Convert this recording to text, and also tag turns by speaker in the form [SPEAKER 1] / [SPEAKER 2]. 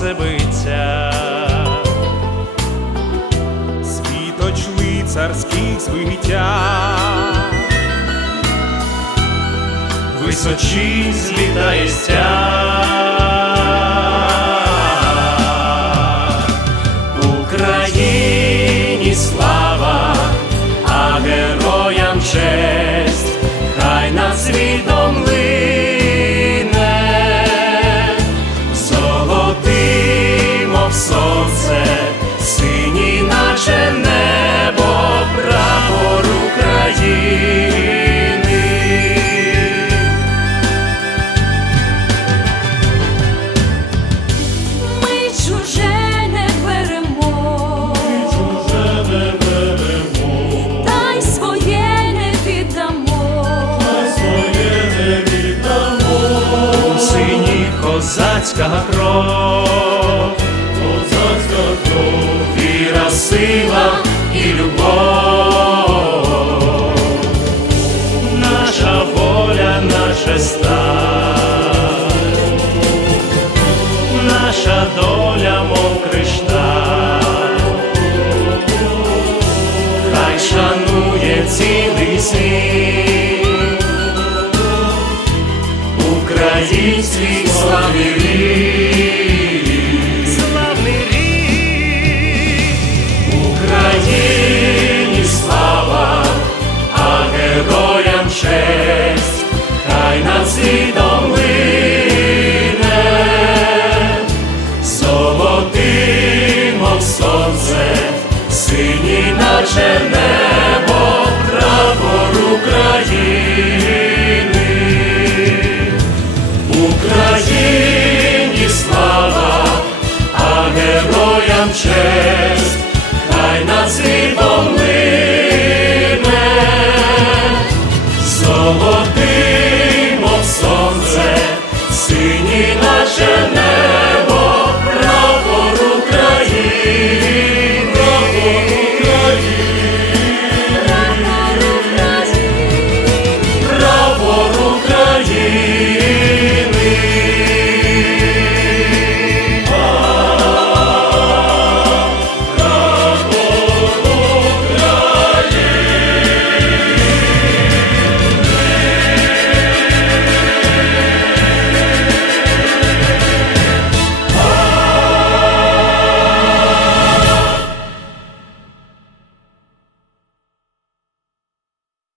[SPEAKER 1] серце биться. світочли царських звиття. Височі злітає стяг. Козацька козацька кров, віра, сила і любов, наша воля, наше сталь, наша доля, мов кришталь, хай шанує цілий світ. Український славний рік, славний рік, Україні слава, а героям честь, хай над світом лине, золотий, мов сонце, синій, наче героям